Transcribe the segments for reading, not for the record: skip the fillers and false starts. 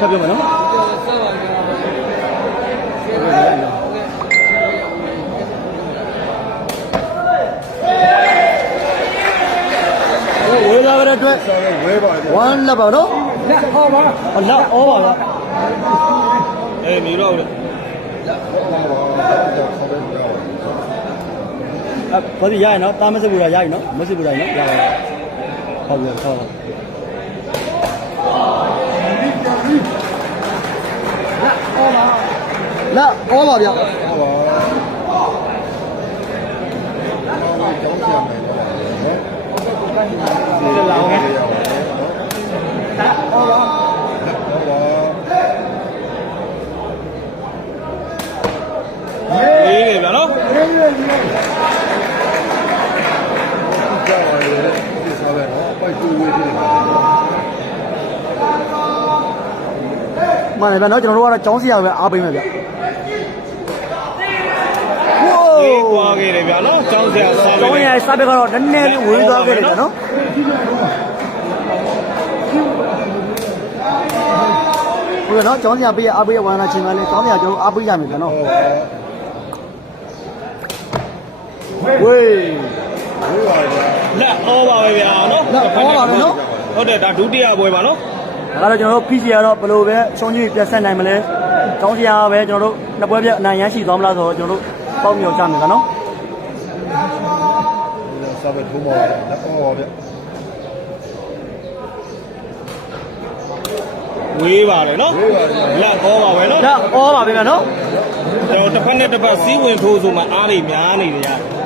ထပ်ပြောမယ်နော်ဝေးလာတဲ့အတွက်ဝေးပါတယ်ဝမ်းလက်ပါနော်လက်ဟောပါလက်ဟောပါလားအေးမီတော့လေဘာဒီရရနော်တာမစစ်ဘူးလားရရနော်မစစ်ဘူးလားနော်ရပါဟုတ်ပြီဟုတ်လက်ဟောပါဗျာဟောပါလောင်းနေဟောပါအေးဗျာနော်မှန်တယ်ဗျာနော်ကျွန်တော်တို့ကတော့ကျောင်းစီရပဲအားပေးမယ်ဗျာဝေးသွားခဲ့တယ်ဗျာနော်ကျောင်းစီရစားပဲကျောင်းရစားပဲကတော့နည်းနည်းလေးဝေးသွားခဲ့တယ်ဗျာနော်ဘယ်နော်ကျောင်းစီရပေးရအားပေးရဝါနာချင်းကလည်းကျောင်းစီရကျွန်တော်အားပေးရမယ်ဗျာနော်ဝေးလက်ဟောပါပဲဗျာနော်လက်ဟောပါပဲနော်ဟုတ်တယ်ဒါဒုတိယပွဲပါနော်ဒါကတော့ကျွန်တော်တို့ PC ကတော့ဘယ်လိုပဲရှုံးကြီးပြန်ဆက်နိုင်မလဲကျောင်းစရာပဲကျွန်တော်တို့နှစ်ပွဲပြအနိုင်ရရှိသွားမလားဆိုတော့ကျွန်တော်တို့ပေါက်မြောက်ကြမယ်ကနော်စာပဲထုံးပါလက်ဟောပါဗျဝေးပါတယ်နော်လက်ဟောပါပဲနော်လက်ဟောပါပဲနော်ကျွန်တော်တစ်ဖက်နဲ့တစ်ဖက်စီးဝင်ထိုးဆိုမှအားတွေများနေတယ်ရတယ်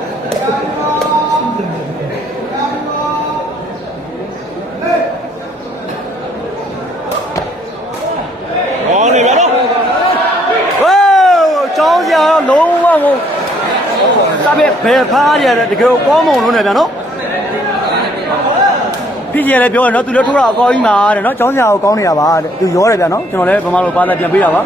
ကျောင်းစရာတော့လုံးဝကိုစပယ်ဘယ်ဖားရတယ်တကယ်ကောင်းမုံလုံးနေဗျာနော်ဖြစ်ကြီးလည်းပြောတယ်နော်သူလည်းထိုးတာအကောင်းကြီးမှာတဲ့နော်ကျောင်းစရာကိုကောင်းနေတာပါတဲ့သူရောတယ်ဗျာနော်ကျွန်တော်လည်းဗမာလိုပါလက်ပြန်ပေးတာပါ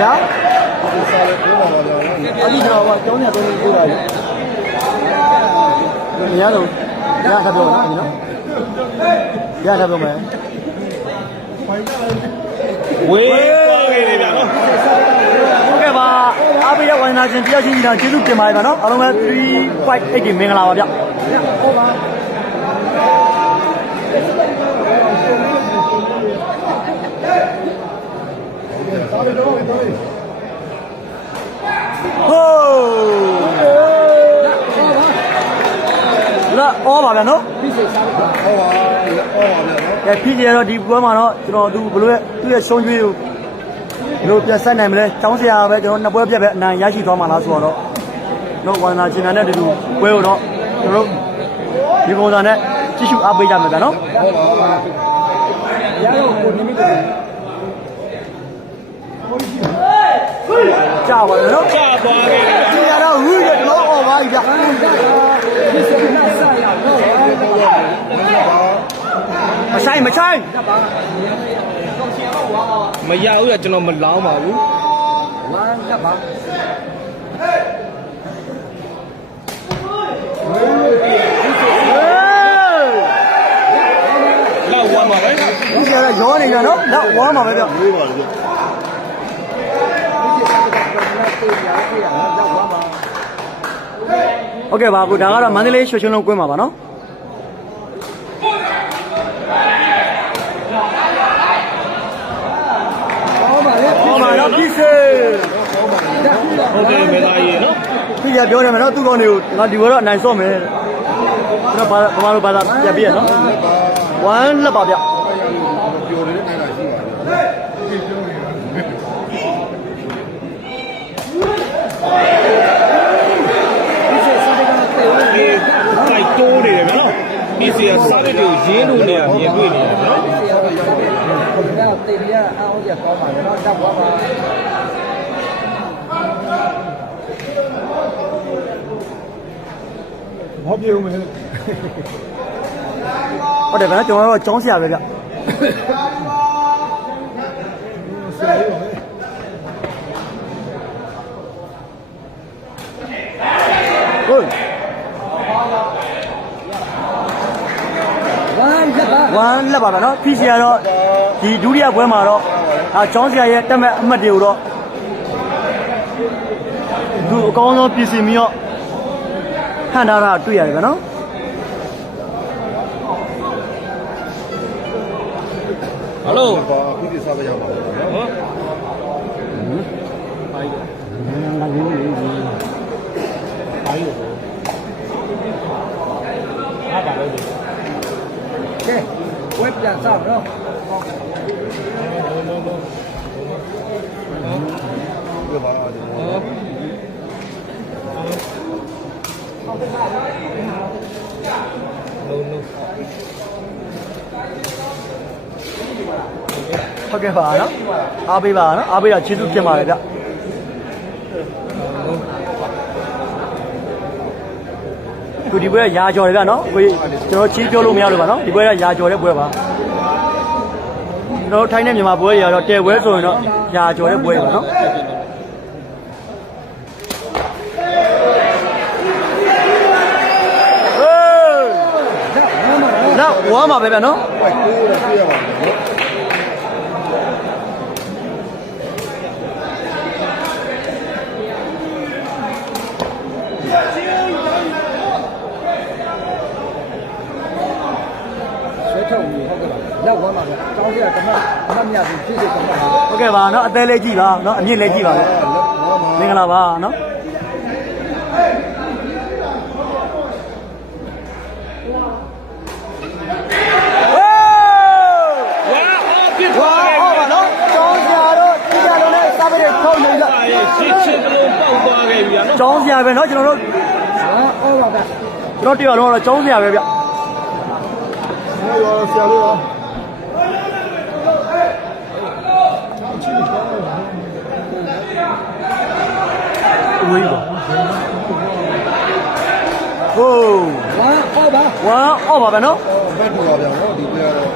ဗျာအဒီတော့ကျောင်းရတော့ပြောတာလေမရတော့ရခပ်ပြောနော်ဒီနော်ရခပ်ပြောမယ်ဝေးသွားခဲ့တယ်ဗျာနော်ဟုတ်ကဲ့ပါအားပေးရဝိုင်းနာရှင်တရားချင်းကြီးတာကျေးဇူးတင်ပါတယ်ဗျာနော်အားလုံးပဲ358ကြီးမင်္ဂလာပါဗျဟုတ်ပါဟိုးလာအော်ပါဗျာနော်ဟောပါဗျာဖြစ်ကြတော့ဒီပွဲမှာတော့ကျွန်တော်သူဘလို့သူ့ရဲ့ရှုံးကျွေးကိုဘလို့ပြန်ဆက်နိုင်မလဲကျောင်းဆရာပဲကျွန်တော်နှစ်ပွဲပြတ်ပဲအနိုင်ရရှိသွားမှာလားဆိုတော့တော့ဝါနာချင်းနဲ့တူတူပွဲကိုတော့ကျွန်တော်တို့ဒီပုံစံနဲ့ကြည့်ရှုအားပေးကြမယ်ဗျာနော်ဟုတ်ပါရတော့ကိုနိမိတ်ကြာပါလေနော်ကြာသွားခဲ့တယ်ဒီရတော့ဝူးရတော့အော်ပါပြီဗျမဆိုင်မဆိုင်မရဘူးရကျွန်တော်မလောင်းပါဘူးဝမ်းကပ်ပါလောက်ဝမ်းပါပဲဒီကရရောနေကြနော်လောက်ဝမ်းပါပဲဗျဝေးပါလေဗျโอเคပါအခုဒါကတော့မန္တလေးရွှေချွန်းလုံးကွင်းမှာပါနော်ဟောပါလေဟောပါတော့ပြည့်စေဟုတ်တယ်မေသားကြီးနော်သူရပြောတယ်မနော်သူ့ကောင်တွေကိုငါဒီဘက်တော့အနိုင်စော့မယ်ကျွန်တော်ဘာမှဘာသာပြန်ပြရနော်ဝမ်းလက်ပါဗျပြောတယ်နိုင်တာရှိပါတယ်တိုးနေတယ်ဗျာနော်ဒီစီကစားတဲ့ကိုရင်းလို့နေရမြင်တွေ့နေတယ်ဗျာနော်တေရီကအားရကောင်းပါလေနော်တက်သွားပါဘာပြေဦးမယ် ဟုတ်တယ်ဗျာကျွန်တော်တို့ကျောင်းဆရာပဲဗျဟုတ်ဝမ်းလက်ပါဗျာနော်ဖြစ်စီကတော့ဒီဒုတိယပွဲမှာတော့ကျောင်းဆရာရဲ့တက်မဲ့အမှတ်တွေကိုတော့သူအကောင်းဆုံးပြင်ဆင်ပြီးတော့ဟန်ထားတာတွေ့ရတယ်ဗျာနော်ဟယ်လိုပါခုဒီစားပြရမှာနော်ဟုတ်ငါလေးလေးအားရအားပါလို့ဒီကဲဝက်ပြန်စားနော်ပြပါတော့ဟုတ်ကဲ့ပါနော်အားပေးပါနော်အားပေးတာကျေးဇူးတင်ပါတယ်ဗျခုဒီပွဲကရာကျော်တယ်ဗျနော်ကိုကျွန်တော်ချင်းပြောလို့မရလို့ပါနော်ဒီပွဲကရာကျော်တဲ့ပွဲပါကျွန်တော်ထိုင်းနဲ့မြန်မာပွဲတွေကတော့တဲပွဲဆိုရင်တော့ရာကျော်တဲ့ပွဲပါနော်နောက်ဝမ်းပါပဲဗျနော်ဝိုက်ကိုးတော့ပြရပါမယ်ဆွဲထုတ်ပြီးဟုတ်ကဲ့ပါလက်ဝမ်းပါဗျတောင်းရကမတ်မြတ်ပြီးဖြစ်စေကမတ်ဟုတ်ကဲ့ပါနော်အသေးလေးကြည့်ပါနော်အမြင့်လေးကြည့်ပါမင်္ဂလာပါနော်ကျောင်းဆရာပဲเนาะကျွန်တော်တို့ဟုတ်ပါဗျကျွန်တော်တရားလုံးတော့ကျောင်းဆရာပဲဗျရောဆရာလို့ရောဝေးပါဟိုးဝါအော်ပါဗျနော်ဘတ်တူပါဗျာနော်ဒီပြရတော့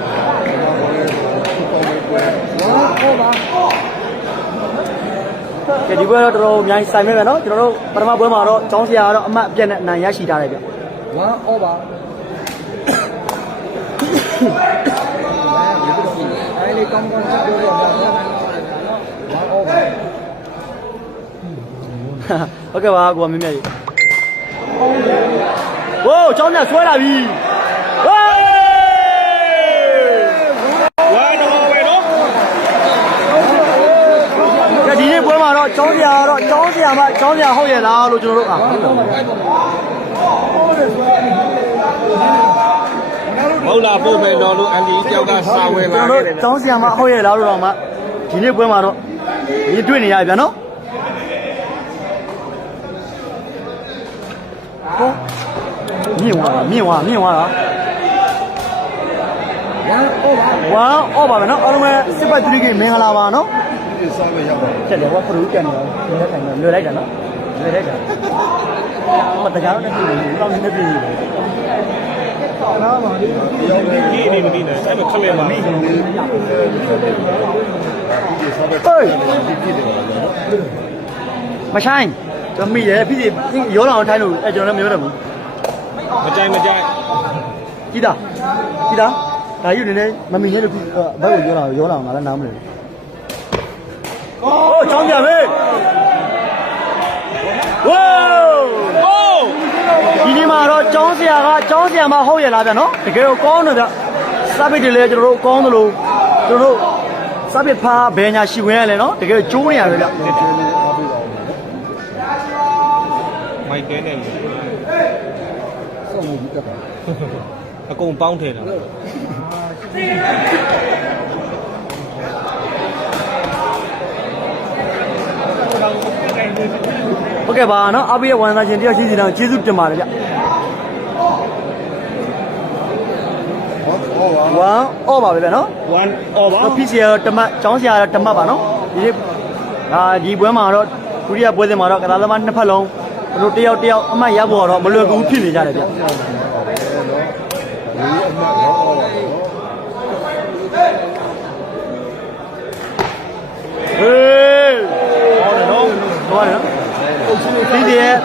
ကဲဒီပွဲတော့တော်တော်အများကြီးဆိုင်မဲ့ပဲเนาะကျွန်တော်တို့ပထမပွဲမှာတော့ကျောင်းဆရာကတော့အမှတ်အပြည့်နဲ့အနိုင်ရရှိထားတယ်ဗျဝမ်းအော်ပါအဲ့ဒီကောင်းကောင်းချက်ပြောရမှာဝမ်းအော်ပါဟုတ်ကဲ့ပါကိုကမင်းမြတ်ကြီးဝိုးကျောင်းဆရာဆွဲလာပြီဝေးဒီနေ့ပွဲမှာတော့ကျောင်းဆရာမှကျောင်းဆရာဟုတ်ရဲ့လားလို့ကျွန်တော်တို့ဟုတ်လားပို့မယ်တော်လို့အန်ဒီကြောက်ကစာဝင်လာခဲ့တယ်ကျောင်းဆရာမှဟုတ်ရဲ့လားလို့တော့မှဒီနေ့ပွဲမှာတော့ဒီတွေ့နေရပြန်နော်ဟုတ်မြင့်သွားတာဝမ်းအော်ပါမယ်နော်အားလုံးပဲစစ်ပတ်3 game မင်္ဂလာပါနော်ဒီစားပြရမှာချက်တယ်ဟောပရူကန်နေတယ်ထိုင်နေလွယ်လိုက်တာနော်လွယ်လိုက်တာမတရားတော့နေပြီတော့နေပြီနားပါလေရောက်နေဒီနေမဒီနဲ့အဲ့တော့ထွက်ရမှာဒီစားပြဖြစ်တယ်ပါနော်မဆိုင်ကျွန်တော်မိတယ်ဖြစ်ရောလာအောင်ထိုင်းလို့အဲ့ကျွန်တော်လည်းမပြောတတ်ဘူးမကြိုက်ကြည့်တာဒါယူနေနေမမီလေးလို့ဘက်ကိုရောလာအောင်ငါလည်းနားမလဲโอ้ချောင်းပြပဲဝိုးဒီနေ့မှာတော့ကျောင်းဆရာမဟုတ်ရဲ့လားဗျာနော်တကယ်တော့ကောင်းတယ်ဗျစပစ်တွေလည်းကျွန်တော်တို့ကောင်းတယ်လို့ကျွန်တော်တို့စပစ်ဖားဘယ်ညာရှိဝင်ရလဲနော်တကယ်ကျိုးနေရပဲဗျမိုက်ကဲနေပြီစောင့်နေပြီတက်ပါအကုန်ပေါင်းထည့်တာဟုတ်ကဲ့ပါနော်အားပေးရဝန်သားချင်းတယောက်ရှိစီတော့ကျေးဇူးတင်ပါတယ်ဗျဝမ်းအော်ပါပဲဗျနော်ဝမ်းအော်ပါဖြစ်စီရတမတ်ကျောင်းဆရာတမတ်ပါနော်ဒီပွဲမှာတော့ဒုတိယပွဲစဉ်မှာတော့ကစားသမားနှစ်ဖက်လုံးတို့တယောက်အမှတ်ရဖို့တော့မလွယ်ကူဖြစ်နေကြတယ်ဗျ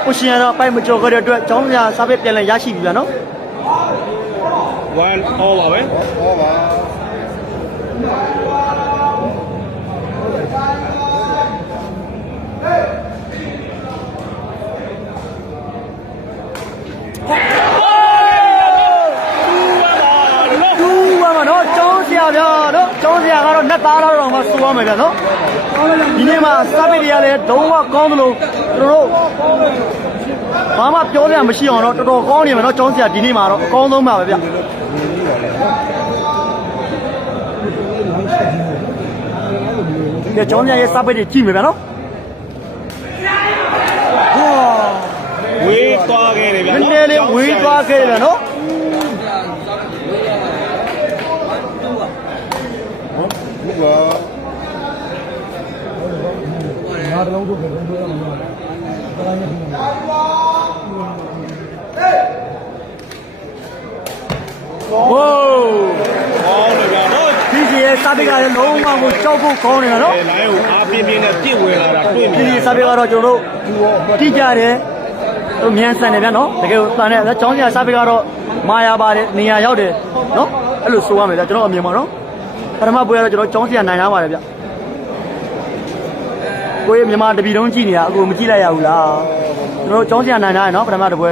ကိုရှင်ကတော့ပိုက်မကျော်ခဲ့တဲ့အတွက်ကျောင်းစရာစာပေပြန်လည်ရရှိပြီဗျာနော် 1 all ပါပဲ ဟောပါ တူပါမနော်ကျောင်းစရာဗျာနော်ကျောင်းစရာကတော့နှစ်သားတော့မှစိုးရမယ်ဗျာနော်ဒီနေ့မှာစာပေတွေကလည်းလုံးဝကောင်းသလိုကျွန်တော်တို့ဘာမှပြောစရာမရှိအောင်တော့တော်တော်ကောင်းနေမယ်နော်ကျောင်းစရာဒီနေ့မှာတော့အကောင်းဆုံးပါပဲဗျကျောင်းစရာရဲ့စာပေတွေကြည့်မယ်ဗျာနော် ဝေးသွားခဲ့တယ်ဗျာ နည်းနည်းလေးဝေးသွားခဲ့တယ်နော် ဘူးက ဝိုး ကောင်းတယ်ဗျာနော် ဒီစီရဲ့စာပေကလည်းလုံးဝကိုကြောက်ဖို့ကောင်းနေတာနော် လိုင်းကိုအားပြင်းပြင်းနဲ့ပြစ်ဝင်လာတာတွေ့မြ ဒီ င် စီစာပေကတော့ကျွန်တော်တို့တိကျတယ်ဟိုမြန်ဆန်တယ်ဗျာနော်တကယ်ကိုတန်တယ်ကျောင်းစရာစာပေကတော့မာယာပါတယ်နေရာရောက်တယ်နော်အဲ့လိုဆိုရမယ်ဗျာကျွန်တော်အမြင်ပါနော်ပထမပွဲကတော့ကျွန်တော်ကျောင်းစရာနိုင်ရပါတယ်ဗျကိုရဲ့မြန်မာတပီတုံးကြည့်နေတာအခုမကြည့်လိုက်ရဘူးလားကျွန်တော်ကျောင်းစရာနိုင်ရတယ်နော်ပထမတစ်ပွဲ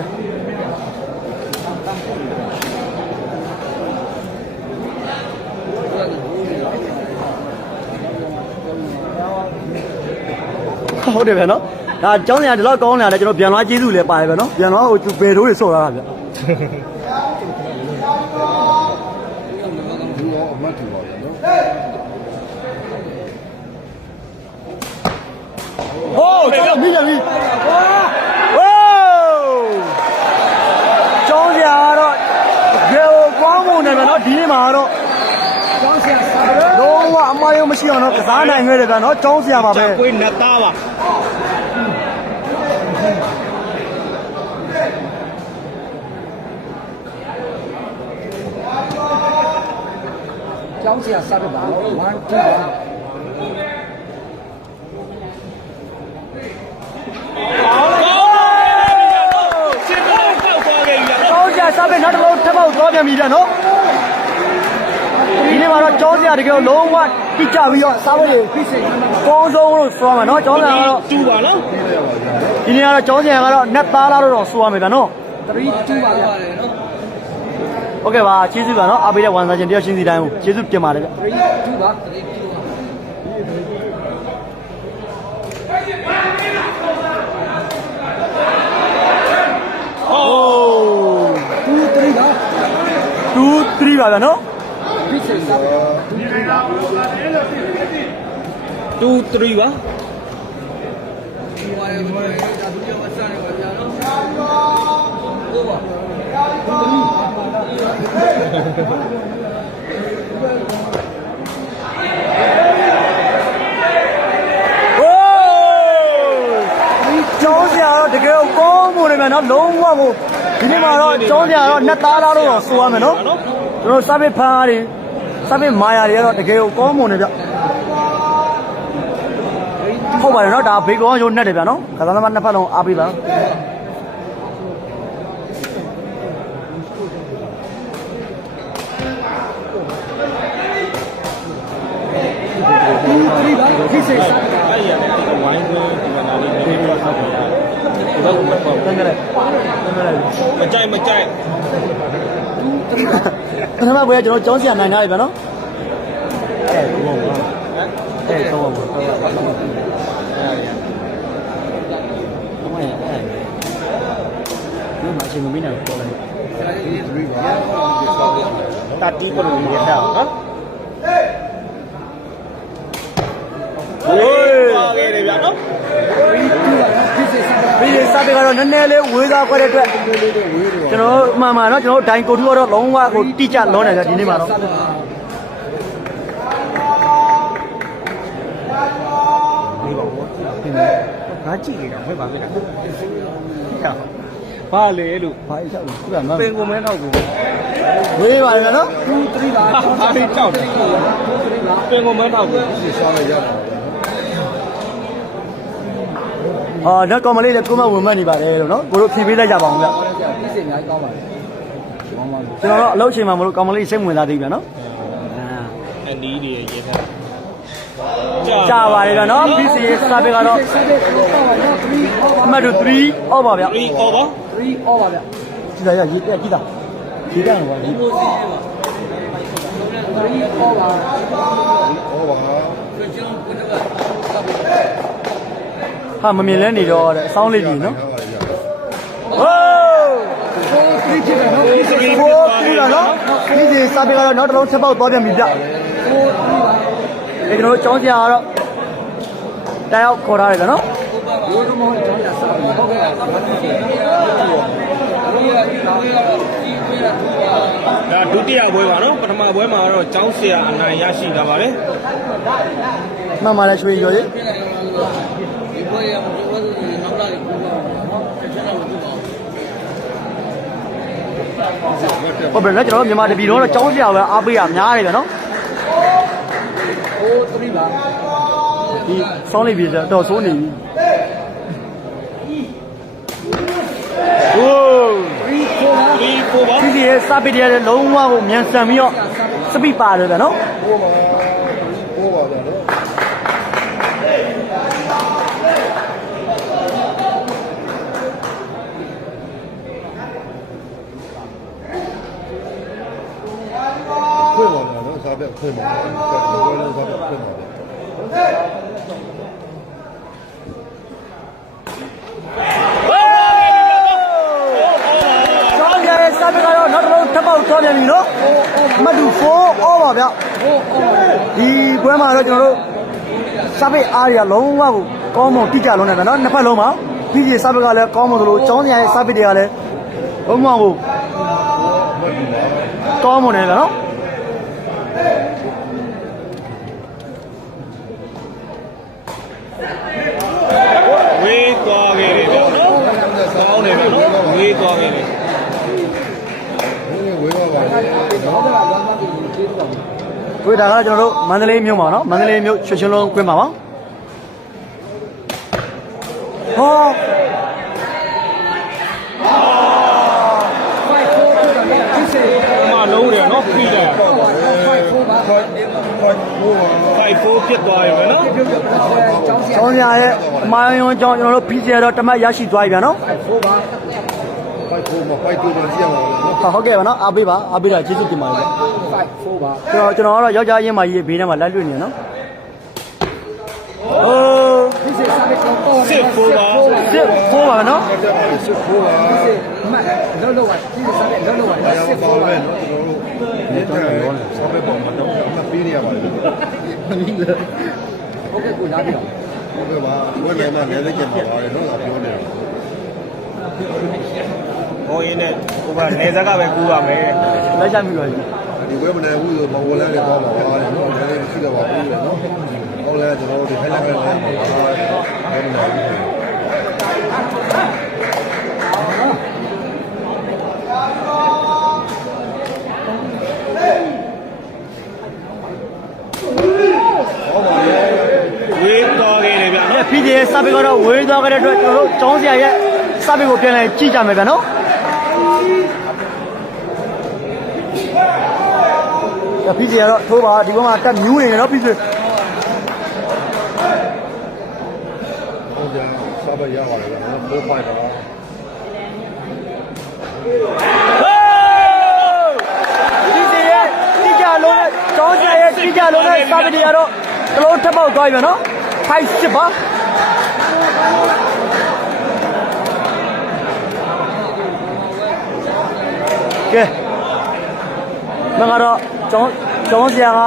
ဟုတ်တယ်ဗျာနော်ဒါကျောင်းစရာဒီလောက်ကောင်းနေတာလည်းကျွန်တော်ပြန်သွားကျေးဇူးလည်းပါတယ်ဗျာနော်ပြန်သွားဟိုဘယ်တို့တွေဆော့ရတာဗျာ ဘူးရောအမှတ်တူပါဗျာနော် ဟိုးကျောင်းမိတယ်ပြီဝိုးကျောင်းစရာကတော့ဘယ်ကိုကောင်းမှုနေမှာနော်ဒီနေ့မှာတော့ကျောင်းစရာစားတယ်လုံးဝအမှားရုံမရှိအောင်တော့ကစားနိုင်ခဲ့တယ်ဗျာနော်ကျောင်းစရာပါပဲ ဝေးနှစ်သားပါ ကျောင်းဆရာစတဲ့ပါ1 2 စစ်ကောက်ပေါက်သွားခဲ့ပြီဗျာ ကျောင်းစရာစားပဲနောက်တစ်လုံးထပ်ပေါက်သွားပြန်ပြီဗျာနော်ဒီနေ့မှာတော့ကျောင်းစရာတကယ်လုံးဝတိကျပြီးတော့စားဖို့တွေကောင်းဆုံးလို့ဆိုရမှာနော်ကျောင်းစရာကတော့ 2ပါနော် ဒီနေ့ကတော့ကျောင်းစရာကတော့နက်သားလားတော့ဆိုရမယ်ဗျာနော် 3 2ပါဗျာနော် โอเคပါကျေးဇူးပါနော်အားပေးတဲ့ဝန်စားချင်းတယောက်ချင်းစီတိုင်းကိုကျေးဇူးတင်ပါတယ်ဗျ 3 2ပါ3 2ပါ โอ้ 2 3ပါ 2 3ပါဗျာနော် ဖိစိတ်စားပါ 2 3ပါ โอ้ကျောင်းစရာတော့တကယ်ကောင်းမှုနေမယ်နော်လုံးဝကိုဒီနေ့မှာတော့ကျောင်းစရာတော့နှစ်သားလားတော့ဆိုရမယ်နော်ကျွန်တော်စာပေဖန်းအားတွေစာပေမာယာတွေကတော့တကယ်ကောင်းမှုနေဗျဟုတ်ပါတယ်နော်ဒါဘေကောရုံနဲ့တယ်ဗျာနော်ကစားသမားနှစ်ဖက်လုံးအားပေးပါ 3ပါဖိစိတ်စား အဲ့ရတဲ့ဝိုင်းကိုဒီမှာလာလေးနေပြီးတော့ဆောက်ပြရတယ်ဒီဘက်ကပေါ့ တန်းကြတယ်တန်းကြတယ် မကြိုက်မကြိုက် ပထမပွဲကကျွန်တော်ကျောင်းစရာနိုင်ထားပြီဗျာနော်အဲ့ဒါဘောဘောအဲ့တော့ဘောဘောအမရအဲ့ဒီမှာအချိန်မမင်းနဲ့ပေါ်လာတယ် 3ပါ တာတီးကိုလည်းရထားနော်ဝေးသွားခဲ့တယ်ဗျာနော် ဖိစိတ်စားပါ ပြီးရင်စတဲ့ကတော့နည်းနည်းလေးဝေးသွားခွက်တဲ့အတွက်ကျွန်တော်မှန်မှန်တော့ကျွန်တော်ဒိုင်ကိုထူကတော့လုံးဝကိုတိကျလုံးနေကြဒီနေ့မှာတော့ စားပါ ဒီပါဘောငါကြည့်နေတာမဲ့ပါခဲ့တာဘာလဲလို့ ဘာအချက်လို့ခုကမှ ပင်ကိုမဲတော့ကို ဝေးပါလေနော် 2 3ပါ ဘာလေးကြောက်တယ်ပင်ကိုမဲတော့ကို ဒီစားလိုက်ရပါ အော်တော့ကောင်မလေးလည်းကိုမဝင်မှတ်နေပါတယ်လို့နော်ကိုတို့ဖြည့်ပေးလိုက်ကြပါအောင်ဗျ ဒီစိတ်အများကြီးကောင်းပါတယ်ကောင်းပါဘူး ကျွန်တော်တို့အလုပ်ချိန်မှာမလို့ကောင်မလေးစိတ်ဝင်စားသေးဗျနော် အနီးတွေရေးထား ကြာပါတယ်ဗျနော် PCA စာပေကတော့ စားတဲ့ကိုပေါ့ပါနော်3 အမှတ်2 3 over ဗျ 3 over 3 over ဗျ ကြည့်တာရရေးတက်ကြည့်တာရေးတယ်ကွာရေး 3 over ဟောပါ ဟာမမြင်လဲနေတော့တဲ့အဆောင်းလေးကြီးနော်ဟိုး 4 3ဖြစ်တယ်နော်ဒီစိတ် ကိုပြီးတော့နော် PCA စာပေကတော့နောက်တစ်လုံးချက်ပေါက်သွားပြန်ပြီဗျ 4 3ပါ အဲကျွန်တော်တို့ចောင်းစရာကတော့တယောက်ခေါ်ထားတယ်ဗျနော် ဘိုးကမောကျောင်းရစားပြီဟုတ်ကဲ့ပါ ဒါဒုတိယပွဲပါနော်ပထမပွဲမှာတော့ကျောင်းဆရာအနိုင်ရရှိတာပါတယ် မှန်ပါလဲရွှေကျော်ကြီးဟုတ်ပြီနော်ကျွန်တော်တို့မြန်မာတပီတော့ចောင်းစရာပဲအားပေးရများတယ်ဗျနော် 4 3ပါ ဒီဆောင်းလေးပြေတော့ဆိုးနေပြီဟိုး 3 4ပါ 3 4ပါ ဒီစီရဲ့စပစ်တဲ့လုံးဝကိုမြန်ဆန်ပြီးတော့စပစ်ပါတယ်ဗျနော် ဟောပါဗျာနော် ခွင့်ပါလားနော်စားပြခွင့်ပါဘယ်လိုစားပြခွင့်ပါလဲ ကျောင်းရဲ့စပစ်ကတော့နောက်တစ်လုံးထပ်ပေါက်သွားပြန်ပြီနော်မှတ်တူ4 over ဗျ 4 over ဒီပွဲမှာတော့ကျွန်တော်တို့စပစ်အားရလုံးဝကိုကောင်းမွန်တိကျလုံးနေတယ်နော်နှစ်ဖက်လုံးမှာပြီးကြီးစပစ်ကလည်းကောင်းမွန်သလိုကျောင်းစရာရဲ့စပစ်တွေကလည်းလုံးဝကိုကောင်းမွန်နေတယ်နော် ဝေးသွားခဲ့တယ်ဗျနော်ကောင်းတယ်ဗျနော်ဝေးသွားခဲ့တယ် ဝေးပါပါလေ ဟုတ်ကဲ့ပါဘာမှမဖြစ်ဘူးကျေးဇူးပါ တွေ့တာကကျွန်တော်တို့မန္တလေးမြို့မှာနော်မန္တလေးမြို့ရွှေချင်းလုံးကွင်းမှာပါဟော 5 4ဖြစ်တယ်နော်ဒီစိတ် ပထမလုံးတယ်နော်ပြီးတယ် 5 4ပါ 5-4ဖြစ်သွားပြီနော် ပြုတ်ပြုတ်ကျောင်းဆရာ ကျောင်းစရာရဲ့အမိုင်းရုံးကျောင်းကျွန်တော်တို့ပြီးစီရတော့တမတ်ရရှိသွားပြီဗျာနော် 4ပါ ဖိုက်ဖို့မဖိုက်တူမကြည့်ရပါဘူးနော် ဟုတ်ကဲ့ပါနော်အားပေးပါအားပေးတာကျေးဇူးတင်ပါတယ် 5 4ပါ ကျွန်တော်ကတော့ယောက်ျားချင်းမကြီးဘေးထဲမှာလိုက်လွတ်နေနော်ဟိုး ဒီစိတ်စားတဲ့ကောပေါ့ စစ်4ပါ စစ်4ပါနော် စစ်ဖို့ပါ ဒီစိတ်မှတ်လုံးလုံးပါဒီစိတ်စားတဲ့လုံးလုံးပါ ဘာရော စစ် ပါ 4ပါ လဲနော်ကျွန်တော်တို့ဒီတော့ရောဆောက်ပဲပေါ်မှာတော့မပေးရပါဘူး ဟုတ်ကဲ့ကိုလာပြီတော့ ဟုတ်ကဲ့ပါဘယ်နဲ့မှလည်းလက်ကျပါပါတယ်နော်ငါပြောနေတာ ဟိုရင်းနဲ့ကိုကနေဇက်ကပဲကူပါမယ် လိုက်ကြပြီပါ ဒီဝဲမနေဘူးဆိုဘောလန်းတွေတော့ပါပါတယ်နော်လည်းရှိတော့ပါဘူးလေနော်ဟောလဲကျွန်တော်တို့ဒီထိုင်လက်ကလည်းအားဘယ်နေဘူး ဝေးသွားခဲ့တယ်ဗျနော် အဲ့ပြီးကြီးစပစ်ကတော့ဝေးသွားကြတဲ့အတွက်ကျွန်တော်တို့ကျောင်းစရာရဲ့စပစ်ကိုပြန်လဲကြည့်ကြမယ်ဗျာနော်ပြီးကြီးကတော့ထိုးပါဒီဘက်မှာတက်မြူးနေတယ်နော်ပြီးကြီး ဟုတ်ကြစားပဲရပါတယ်နော်4-5ပါ ဒီစီရဲ့တိကျလုံးနဲ့ကျောင်းဆရာရဲ့တိကျလုံးနဲ့စာပတီကတော့တလုံးထပ်ပေါက်သွားပြီနော်ဖိုက်စစ်ပါကဲမကတော့ကျောင်းဆရာက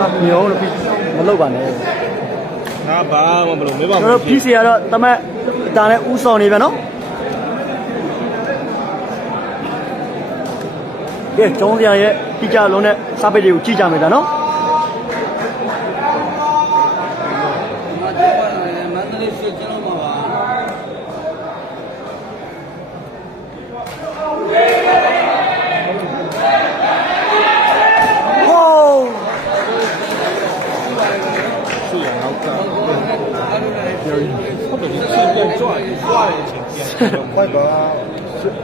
အမျိုးလို့မလုပ်ပါနဲ့ ငါဘာမှမလုပ်မေးပါ ကျွန် ဘူး တော်ဖြစ်စီကတော့တမက်ဒါနဲ့ဥဆောင်နေပြန်နော်ကဲကျောင်းဆရာရဲ့တိကျလုံးနဲ့စာပေတွေကိုကြည့်ကြမယ်ဗျာနော် မန္တလေးရှိကျွန်တော်မှာပါ ဟိုး ရှိရနောက်က အဲ့လိုလည်း ဖိုက်ပါ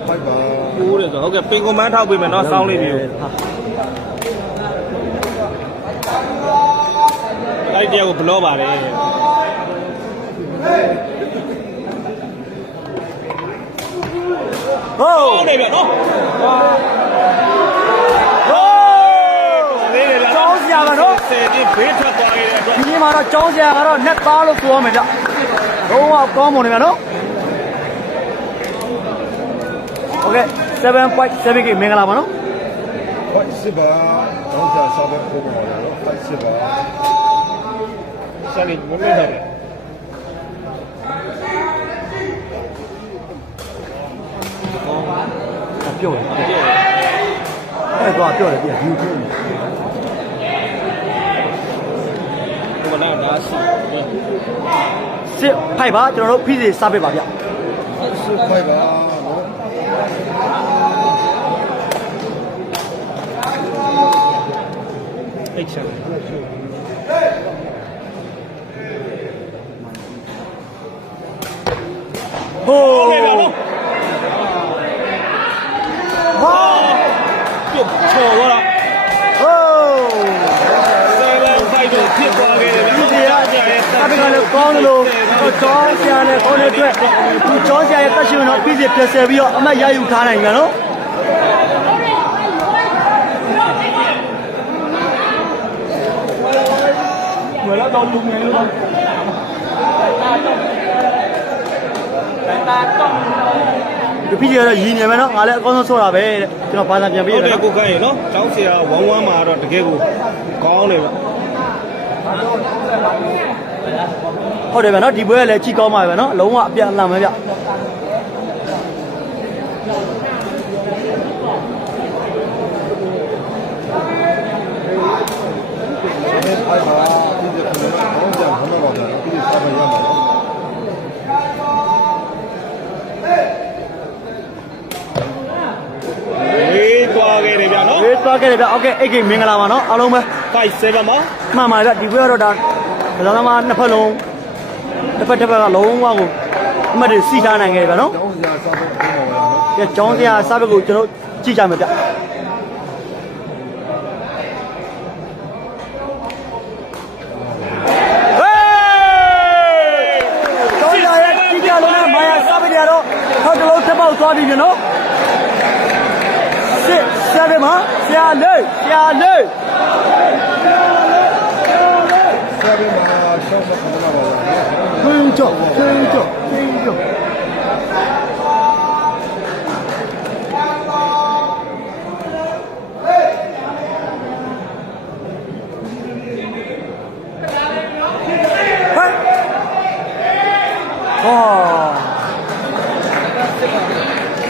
ဖိုက်ပါ ပိုးတယ်ဆိုဟုတ်ကဲ့ပင်ကွန်မန်းထောက်ပေးမယ်နော်စောင်းလေးပြီးအဲ့ဒီတရားကိုဘလောပါတယ် ဟုတ် နေပြီနော် ဟုတ်ကျောင်းဆရာကနော် ဆယ်ပြင်းဘေးထွက်သွားခဲ့တဲ့အတွက် ဒီနေ့မှာတော့ကျောင်းဆရာကတော့net သားလို့ပြောမယ်ဗျလုံးဝကောင်းမွန်နေဗျနော်โอเค 7.7k မင်္ဂလာပါနော် ဖိုက်စစ်ပါတောင်းစားစားပဲပုံပေါ်လာတော့ဖိုက်စစ်ပါ ဆက်လေးမမေ့တော့ဘူး ပြောတယ်အဲ့တော့ပြောတယ်ပြန်ယူထုတ်နေ ဒီမှာဒါရှိ စစ်ဖိုက်ပါကျွန်တော်တို့ဖိစီစားပေးပါဗျ စစ်ဖိုက်ပါနော် အိတ်ချမ်း ဟိုး ဟုတ်ကဲ့ဗျာနော် ဟာ ပြုတ်ချော်သွားတာ ဟိုး ဆယ်ပဲဖိုက်တော့ဖြစ်သွားခဲ့တယ်ဗျာ ဖိစီရအဘကလည်းကောင်းတယ်လို့ကျောင်းဆရာလည်းကောင်းတဲ့အတွက်ဒီကျောင်းဆရာရဲ့တက်ရှင်တော့ဖိစီပြည့်စယ်ပြီးတော့အမတ်ရယူထားနိုင်တယ်နော်ဝယ်လာတော့လူငယ်လို့ဒီဖိစီကတော့ရည်နေမယ်နော်ငါလည်းအကောင်းဆုံးဆော့တာပဲတဲ့ကျွန်တော်ဘာသာပြန်ပေး ဟုတ် ရ တယ် တယ် ကိုကိုင်းရေနော်ကျောင်းဆရာဝမ်းမှာတော့တကယ်ကိုကောင်းတယ်ဗျ ဟုတ်တယ်ဗျနော်ဒီပွဲကလည်းကြီးကောင်းပါပဲနော်လုံးဝအပြတ်အလန့်ပဲဗျ ဖိုက်ပါဒီကနေ့တောင်းစားဘာမှမပါဘူးဒီစားပဲရမှာနော် ဝေးသွားခဲ့တယ်ဗျနော် ဝေးသွားခဲ့တယ်ဗျโอเคအိတ်ကိမင်္ဂလာပါနော်အားလုံးပဲ 57မှာ မှန်ပါဗျဒီပွဲကတော့ဒါဒါသမားနှစ်ဖက်လုံးတစ်ဖက်ကလုံးဝကိုအမှတ်တွေစီထားနိုင်ခဲ့တယ်ဗျနော် တောင်းစားစားပဲပုံပေါ်လာနော် ကဲကျောင်းစရာစားဘက်ကိုကျွန်တော်ကြည့်ကြမယ်ဗျဟေးကျောင်းစရာရဲ့ကြည့်ကြလို့နဲ့မာယာစားဘက်တွေကတော့ဟောတလုံးထပ်ပေါက်သွားပြီဗျနော်စစ်ဆရာတွေမှာဆရာလေး စားပဲမှာရှောင်းမခဏပါလား ခွင်းကြော့ခွင်းကြော့ခွင်းကြော့ဟဲ့ဟော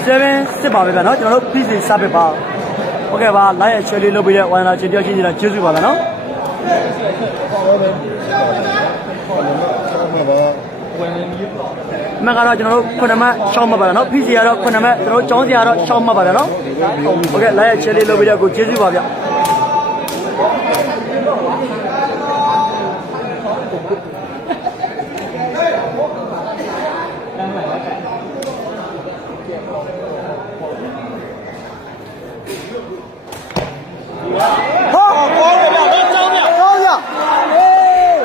7စစ်ပါပဲဗျာနော်ကျွန်တော်တို့ပြည်စီစားပဲပါโอเคပါလိုက်ရချယ်လေးလုပ်ပြီးတဲ့ဝိုင်လာချင်းတယောက်ချင်းချင်းကျေးဇူးပါဗျာနော် မကတော့ကျွန်တော်တို့ခုနမရှောင်းမှတ်ပါလားနော် PC ကတော့ခုနမကျွန်တော်တို့ကျောင်းစရာတော့ရှောင်းမှတ်ပါလားနော်โอเคလိုက်ရချယ်လေးလုပ်ပြီးတော့ကိုကျေးဇူးပါဗျဟော ကောင်းတယ်ဗျနော်ကျောင်းဗျ ကျောင်းစရာ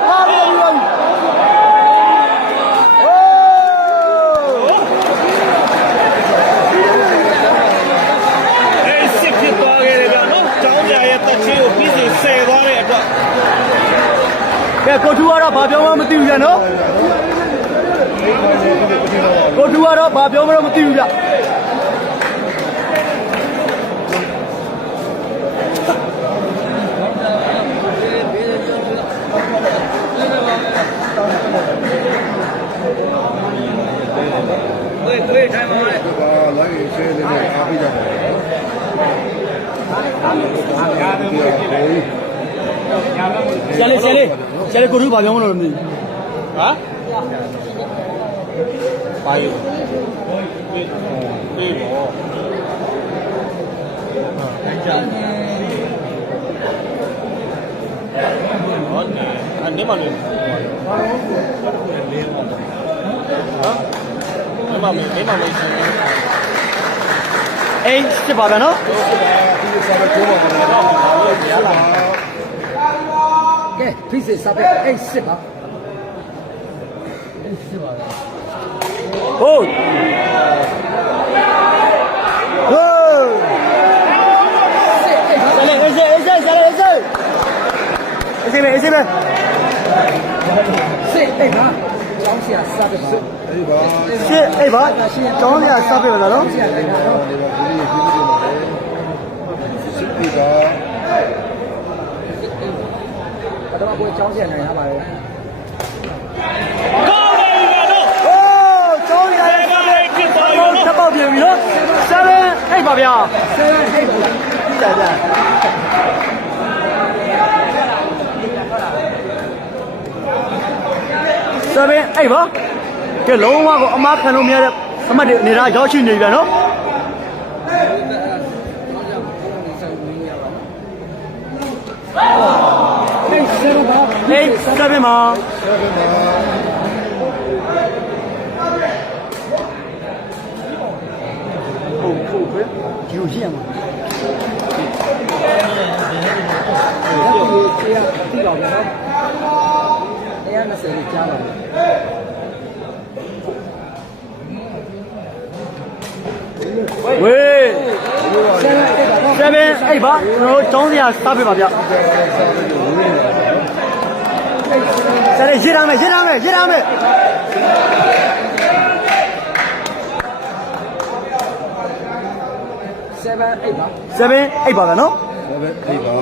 ဟာဘယ်လိုလဲအဲ့စစ်ဖြစ်သွားခဲ့တယ်ဗျနော်ကျောင်းဆရာရဲ့တက်ချင်းကိုပြီးစီဆယ်သွားတဲ့အတွက် ကဲကိုထူကတော့ဘာပြောမှမသိဘူးဗျနော်ကိုထူကတော့ဘာပြောမှမသိဘူးဗျလိုက်ရှင်းလေးနဲ့အားပေးကြပါဦး ဆရာလေးကိုထူဘာပြောမှလို့မသိဘူး ဟာပါယူပြေးတော့ဟုတ်တယ်အနေမလို့ဟာ မင်းရှိ အိမ်စစ်ပါဗျာနော် ဒီစားပဲကိုပါတော့ရလာ ကဲဖိစေစားပဲအဲ့စစ်ပါ ဟုတ်ဟိုး စစ်အဲ့ပါ ဆယ်လေအေးစေးဆယ်လေအေးစေးအေးစေးပဲ စစ်အဲ့ပါကျောင်းဆရာစားပဲစစ် အေးပါ ရှစ်အေးပါကျောင်းရစပ်ပြပါလားနော် ဆရာလည်းတော့ ဒီပါဒီလေးပြီးပြီးပါလေစစ်တီက တော့ကိုကျောင်းဆရာနိုင်ရပါလေ ကောင်းတယ်နော် ဟိုးကျောင်းရရဲ့စပ်ပြတက်ပေါက်ပြင်ပြီနော်7အိတ်ပါဗျာ ဆရာဟဲ့ပါ ပြီးတာဗျာ7အိတ်ပါကဲလုံးဝကိုအမားခံလို့မရတဲ့အမှတ်တွေနေတာရောက်ရှိနေပြီနော် အဲ့စစ်ပါ အေး7မှာ ဟုတ်ပဲဒီကိုရှိရမှာ ဒီဆရာတိတော်ဗျာတရားနဲ့ဆရာကြားပါ ဝေး ဆရာအဲ့ပါ 7အိတ်ပါကျွန်တော်တို့ကျောင်းစရာစပ်ပြပါဗျဆရာရေးထားမယ်ရေးထားမယ်ရေးထားမယ် 7 8ပါ 7အိတ်ပါဗျာနော် ဒါပဲအေးပါ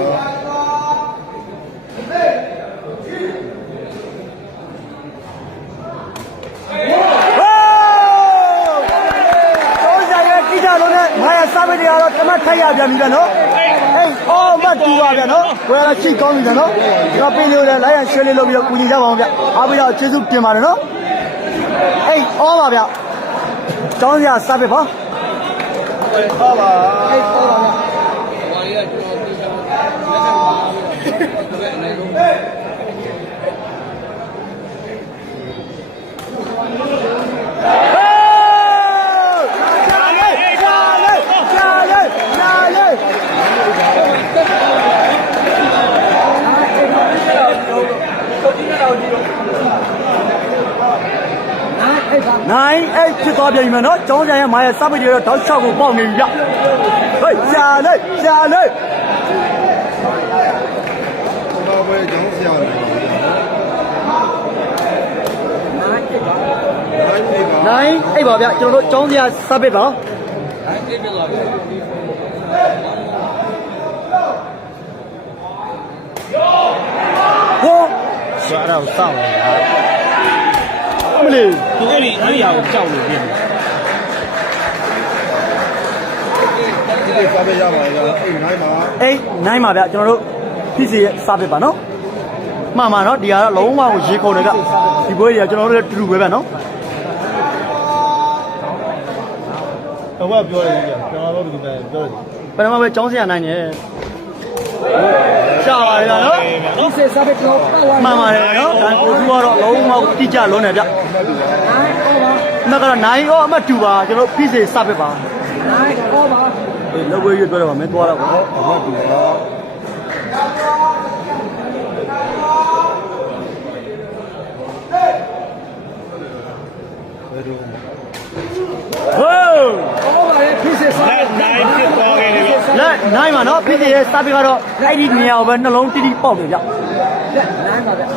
ကျောင်းစရာရဲ့တိကျလုံးနဲ့ငါရစပ်ပြတွေကတော့တမတ်ထိုက်ရပြန်ပြီဗျာနော်အေးအော်မတူပါဗျာနော်ဝယ်လာချိတ်ကောင်းပြီဗျာနော်ကျွန်တော်ပေးလို့လည်းလိုက်ရရွှေလေးလုပ်ပြီးတော့ကူညီကြပါအောင်ဗျအားပေးတော့ကျေးဇူးတင်ပါတယ်နော်အေးအော်ပါဗျကျောင်းစရာစပ်ပြပါ အဲ့ပေါ်ပါဗျာ နိုင်အဲ့ဖြစ်သွားပြန်ပြီမယ်နော်ကျောင်းဆရာရဲ့မာရဲ့စပစ်တွေတော့တောက်ချောက်ကိုပေါက်နေပြီဗျဟေးရှာလိုက်ရှာလိုက် တော့ပဲကျောင်းဆရာနေနိုင်အေးပါ နိုင်အဲ့ပါဗျကျွန်တော်တို့ကျောင်းဆရာစပစ်ပါဟော ဆိုတော့စောင့်နေတာ အမလေး သူအဲ့ဒီအရာကိုကြောက်လို့ပြင် ဒီလေးစားပဲရပါလားအေးနိုင်ပါ အဲ့နိုင်ပါဗျကျွန်တော်တို့ဖြစ်စီရဲ့စပစ်ပါနော်မှန်ပါနော်ဒီကတော့လုံးဝကိုရေခုန်တယ်ဗျဒီပွဲတွေကကျွန်တော်တို့လည်းတူတူပဲဗျနော် တော့ပြောရတယ်ကျွန်တော်တို့ဒီပဲပြောတယ် ပထမပဲကျောင်းဆရာနိုင်တယ်ရှာပါရနော် ဒီစေစားပဲတော့ပတ်သွား မှန်ပါတယ်နော်ဒါကိုသူကတော့လုံးဝတိကျလုံးတယ်ဗျ နိုင်ပေါ်ပါ နောက်ကတော့နိုင်ရောအမှတ်2ပါကျွန်တော်ဖိစေစပစ်ပါ နိုင်ပေါ်ပါ အေးလောက်ဝေးရွတ်ပြောတော့မင်းသွားတော့ကွာ အမတ်တူပါ ဟိုး ပေါ်ပါလေဖိစေစား လက်နိုင်ဖြစ်သွားခဲ့တယ်ဗျ လက်နိုင်ပါနော်ဖိစေရဲ့စပစ်ကတော့အဲ့ဒီနေရာကိုပဲနှလုံးတိတိပေါက်တယ်ဗျ နိုင်ပါဗျာ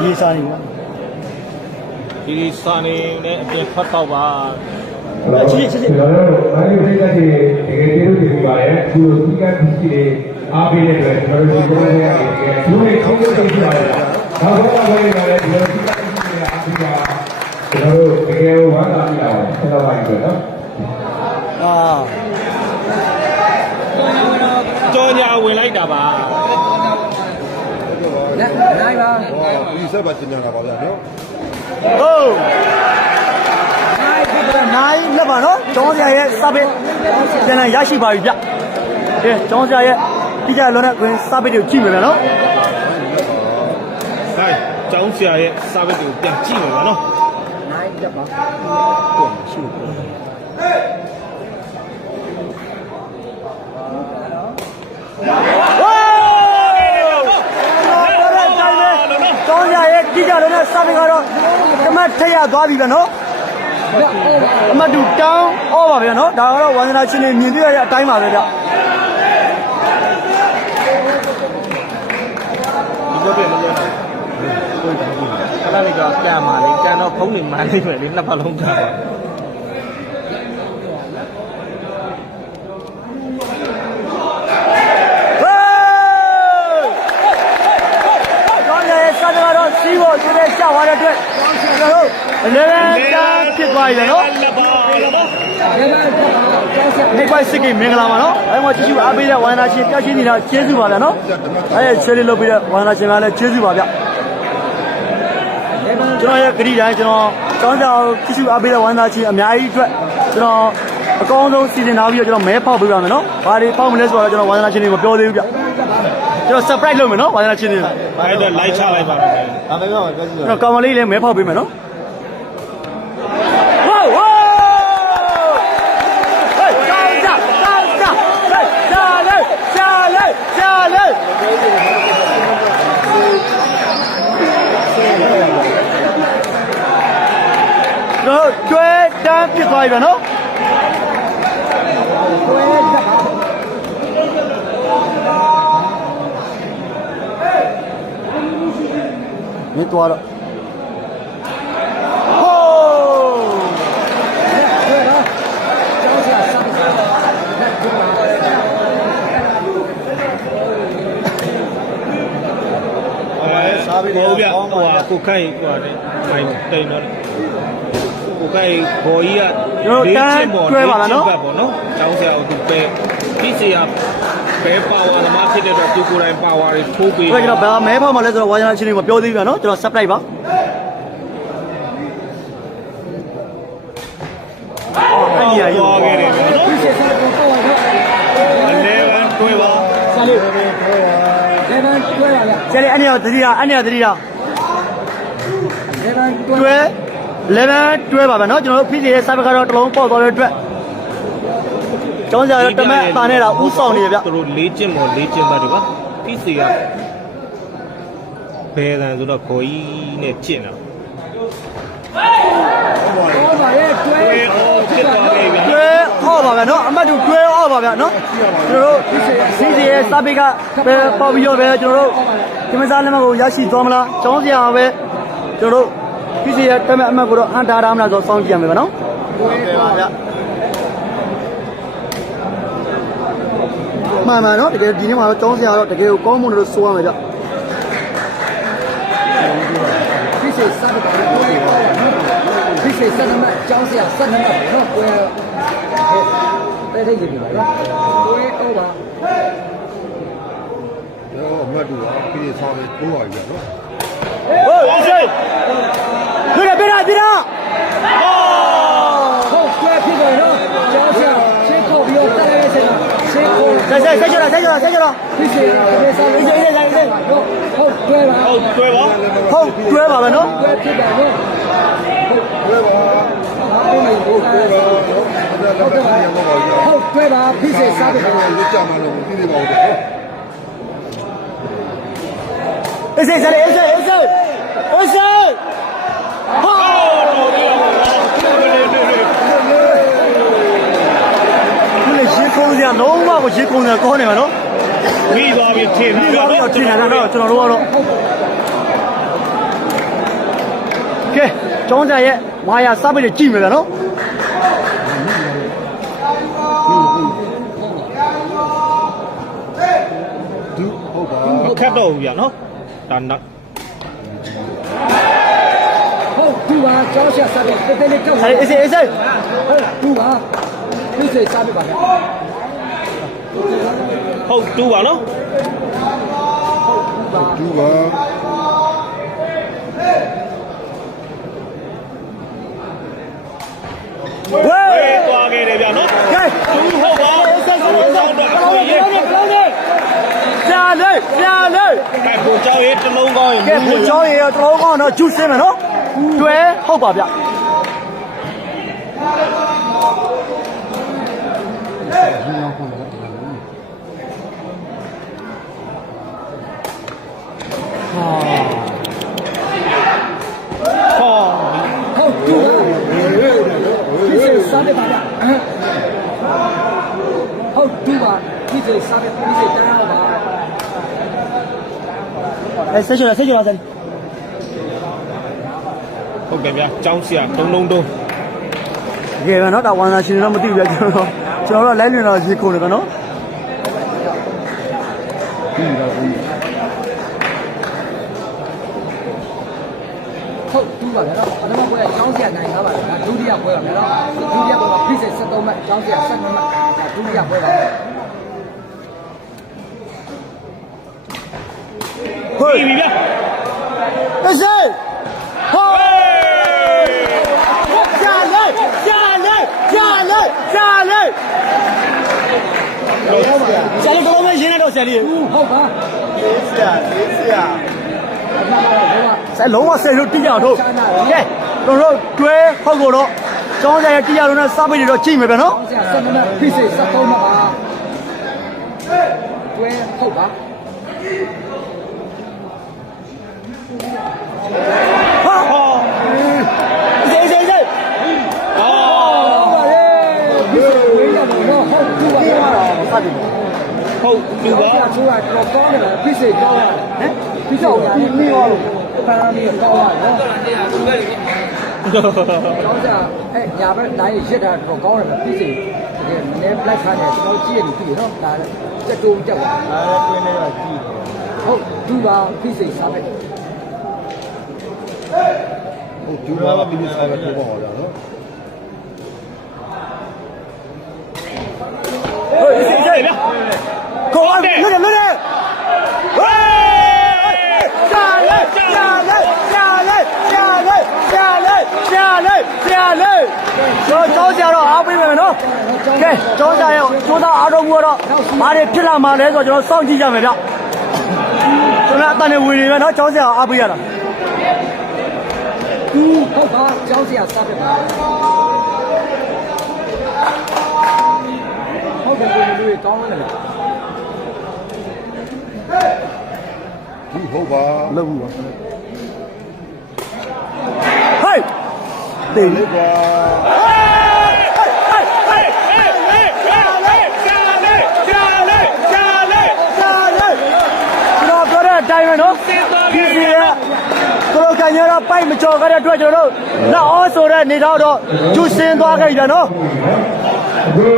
ဒီစားနေပါ ဒီစာနေနဲ့အပြင်ဖတ်တော့ပါ ချစ်ချစ်ချစ် ကျွန်တော်တို့ဘာလို့ဒီကတိတကယ်ကျေးဇူးတင်ပါတယ်အခုလိုဒီကတိရှိတွေအားပေးတဲ့အတွက်ကျွန်တော်တို့ဒီလိုလေးရတယ်တကယ်သူတွေခေါင်းကိုသိကြရတယ်ဒါဘောကလည်းလည်းဒီလိုဒီကတိရှိတွေအားပေးတာကျွန်တော်တို့တကယ်ဝမ်းသာမိတာဆက်တော့ပါပြီနော် အာ ကြောညာဝင်လိုက်တာပါ နိုင်ပါ ဟောဒီဆက်ပါကျင်နေတာပါဗျာနော် ဟိုး နိုင်ပြီ နိုင်လက်ပါနော်ကျောင်းဆရာရဲ့စပစ် ပြန်လည်ရရှိပါပြီဗျကဲကျောင်းဆရာရဲ့တိကျလွန်တဲ့ခွင်စာပေတွေကိုကြည့်မယ်ဗျနော် ဟဲ့ကျောင်းဆရာရဲ့စာပေတွေကိုပြန်ကြည့်မယ်ဗျာနော် နိုင်ကြပါ ကျောင်းဆရာရဲ့တိကျလွန်တဲ့စာပေကတော့ဓမ္မထက်ရသွားပြီဗျနော်အမတူတောင်းဩပါဗျနော်ဒါကတော့ဝန္ဒနာရှင်တွေမြင်တွေ့ရတဲ့အတိုင်းပါပဲဗျ ဒီဘက်ပြန်မလွယ်နိုင်ဘူးခဏလေးကကန်ပါလေကန်တော့ဖုံးနေမှန်းနေပဲလေနှစ်ဖက်လုံးကြာပါ စာပေကတော့စီးဖို့ကျွေးကျသွားတဲ့အတွက်ကျွန်တော်တို့11တန်းဖြစ်သွားပြီနော် လက်ပါလို့နော် နေပိုက်စစ်ကိမင်္ဂလာပါနော်အဲမှာကြည့်ရှုအားပေးတဲ့ဝန္ဒနာရှင်တောက်ချင်းနေတာကျေးဇူးပါဗျာနော်အဲချဲလေးလုပ်ပေးတဲ့ဝန္ဒနာရှင်ကလည်းကျေးဇူးပါဗျကျွန်တော်ရဲ့ဂရီတိုင်းကျွန်တော်ကျောင်းကျောင်းကြည့်ရှုအားပေးတဲ့ဝန္ဒနာရှင်အများကြီးအတွက်ကျွန်တော်အကောင်းဆုံးစီစဉ်ထားပြီးတော့ကျွန်တော်မဲဖောက်ပေးပါမယ်နော်ဘာတွေဖောက်မလဲဆိုတော့ကျွန်တော်ဝန္ဒနာရှင်တွေမပြောသေးဘူးဗျကျွန်တော် surprise လုပ်မယ်နော်ဝန္ဒနာရှင်တွေ အဲ့တော့ like ချလိုက်ပါတော့ဒါပေမဲ့ပြောကြည့် ကျွန်တော်ကောင်မလေးလည်းမဲဖောက်ပေးမယ်နော်ဝိုးဝိုးဟေးကြောင်းကြဟေးရှာလေးတို့ကျွဲတန်းဖြစ်သွားပြီဗျနော်မင်းသွားတော့ဟိုး စားပြီးတော့ဗျဟိုကကိုခိုင်ဟိုတယ်ခိုင်တိန်တော့ကိုခိုင်ဘော်ကြီးကပေါ့နော်ကျောင်းဆရာကသူပဲဒီစီကဘဲပါဝါသမားဖြစ်တဲ့တော့သူကိုယ်တိုင်ပါဝါတွေထိုးပေး ကျွန်တော်ဗာမဲဖောက်မှလဲဆိုတော့ဝါရနာချင်းတွေမပြောသေးဘူးဗျာနော်ကျွန်တော် surprise ပါအဲ့ဒီအရော သွားခဲ့တယ်ဗျာနော်11တွဲပါ ဆရာလေး11တွဲပါဗျ ကျလေးအဲ့ဒီရောသတိတာ11တွဲ တွဲ11တွဲပါဗျာနော်ကျွန်တော်တို့ဖိစီရဲ့ server ကတော့တစ်လုံးပေါက်သွားတဲ့အတွက်ကျောင်းဆရာရောတမက်အပါနေတာဥဆောင်နေဗျာ သူတို့လေးကျင့်ပေါ်လေးကျင့်သားတွေပါပြီးစီကဘယ်တန်ဆိုတော့ခေါ်ကြီးနဲ့ကျင့်တာ ဟုတ်ပါရဲ့တွဲ ဖြစ်သွားပြီဗျာ တွဲဟောပါဗျာနော်အမတ်တူတွဲဟောပါဗျာနော်ကျွန်တော်တို့ဖိစီရဲ့ server ကပဲပေါက်ပြီးတော့ပဲကျွန်တော်တို့ဒီမစားလက်မှတ်ကိုရရှိသွားမလားကျောင်းဆရာပဲကျွန်တော်တို့ဖိစီရဲ့တမက်အမတ်ကိုတော့အန်တာရမလားဆိုစောင့်ကြည့်ရမယ်ဗျာနော်ဟုတ်ပါဗျာမှန်ပါနော်တကယ်ဒီနေ့မှာတော့ကျောင်းဆရာတော့တကယ်ကိုကောင်းမွန်တယ်လို့ဆိုရမယ်ဗျ ဒီစိတ်စတဲ့တွဲဒီစိတ်စတဲ့မှာကျောင်းဆရာစတဲ့မှာနော်တွဲတဲ့တဲ့ကြီးပါလားတွဲဟုတ်ပါ တော့အမှတ်တူပါပြီးရင်ဆောင်းလေးတိုးပါပြီနော် ဟုတ်စေးပြေးတာဟုတ်တွဲဖြစ်တယ်နော်ကျောင်းဆရာရှင်းခေါ်ပြီးတော့တက်လိုက်တဲ့ရှင်းခေါ် ဆက်ကြတော့ ဒီစိတ်ဒီစားလေးဟုတ်တွဲပါ ဟုတ်တွဲပါ ဟုတ်တွဲပါပဲနော် တွဲဖြစ်တယ်နော် ဝဲပါဟုတ်ကဲ့ပါဟုတ်ကဲ့ပါဟုတ်ကဲ့ပါရမှာပါဗျာ ဟုတ်တွဲပါဖိစိတ်စားတယ် လို့ကြာမှလို့ပြီးသေးပါဦးတော့ အေးစေးဟာတော်ပြီလားဒီလေရေခုံးစရာလုံးဝကိုရေခုံးစရာကောင်းနေမှာနော် ပြီးသွားပြီထင်ပြီး ဒီ တော့ တော့ထင်တာတော့ကျွန်တော်တို့ကတော့ကဲကျောင်းဆရာရဲ့ဝါယာစပိတ်တွေကြည့်မယ်ဗျာနော် ဒုဟုတ်ပါ မခတ်တော့ဘူးဗျာနော်ဒါနောက် ဟုတ်သူပါကျောင်းဆရာစားတယ်တဲတဲလေးကောက် အေးစေး ဟုတ်သူပါဖိစိတ်စားပြပါဗျာ ဟုတ်တူပါနော် ဒုပါ ဝေး သွားခဲ့တယ်ဗျာနော် ကဲ ကဲကိုเจ้าရေးတစ်လုံးကောင်းရင် ကဲကိုကျောင်းရေတော့တလုံးကောင်းတော့ဂျူးစင်းမယ်နော်တွဲဟုတ်ပါဗျဟုတ်တူပါဒီစိတ်စားတယ်ပါဗျဟုတ်တူပါဒီစိတ်စားတယ်ဒီစိတ်တန်းပါ အဲဆက်ချလာစမ်း ဟုတ်ကဲ့ဗျာចောင်းဆရာတုံးတုံးတုံး ကဲဗျနော်ဒါဝန်သာရှင်တော့မသိဘူးဗျကျွန်တော်တို့လိုက်လွင်တော့ရေခုန်နေဗျနော် ဟုတ်တူပါဗျာနော်အနမပွဲကျောင်းဆရာနိုင်သားပါဗျာဒုတိယပွဲပါဗျာနော်ဒုတိယပွဲမှာဖိစိတ်73မှတ်ကျောင်းဆရာ72မှတ်ဒုတိယပွဲပါ ဟုတ်ပြီဗျာ အစေဟောကြာလိုက်ကြာတော့မရင်းတော့ဆရာလေး ဟုတ်ပါ ဆက်လုံးဝဆယ်လို့တိကြတော့ကဲတို့တွဲဟုတ်ကိုတော့ကျောင်းဆရာရဲ့တိရလုံးနဲ့စပိတ်တွေတော့ကြည့်မယ်ဗျနော် ကျောင်းဆရာ72မှတ်ဖိစိတ်73မှတ်ပါတွဲဟုတ်ပါ ဟာစေဟေားဟုတ်ပါလေဖိစိတ်ဝေးရမှာနော်ဟုတ်တူပါဗျာ စတယ် ဟုတ်ပြီပါ ကျောင်းဆရာဆိုတာတော့ကောင်းတယ်ဖိစိတ်ကောင်းရတယ်ဖိစိတ်ကောင်းတယ်မိသွားလို့ပန်းမီကောင်းရတယ်နော်ကျောင်းဆရာညာဘက်နိုင်ရစ်တာတော့ကောင်းတယ်ဖိစိတ်တကယ်နည်းလိုက်ခါနေတော့ကြည့်ရပြီနော်ဒါလည်းတက်တူတက်ပါတွင်းနေတာကြည့်ဟုတ်တူပါဖိစိတ်စားပဲ ဟုတ်ကျူလာပါပြီးစားပဲတော့ဟောတာနော် ဟုတ်စေးစေးခေါ်လွတ်တယ်ဟေးကြာလိုက်ကျောင်းဆရာတော့အားပေးမယ်နော်ကဲကျောင်းဆရာရဲ့ကျိုးသားအားထုတ်မှုတော့ဘာတွေဖြစ်လာမှာလဲဆိုတော့ကျွန်တော်စောင့်ကြည့်ကြမယ်ဗျကျွန်တော်အတန်နဲ့ဝင်နေပဲနော်ကျောင်းဆရာအားပေးရတာ ဟုတ်ပါကျောင်းဆရာစားပဲပါဟုတ်တယ်ကိုလူတွေကောင်းတယ်လား ဟုတ်ပါ လုပ်ဘူးပါဟေးတေး လေးကွာ ကျွန်တော်ပြောတဲ့အတိုင်းပဲနော်ဒီစီရဲ့ကိုလိုကန်ရတော့ပိုက်မကြော်ခဲ့တဲ့အတွက်ကျွန်တော်တို့လက်အောဆိုတဲ့နေတော့ကျူးစင်းသွားခဲ့ပြန်နော် အခု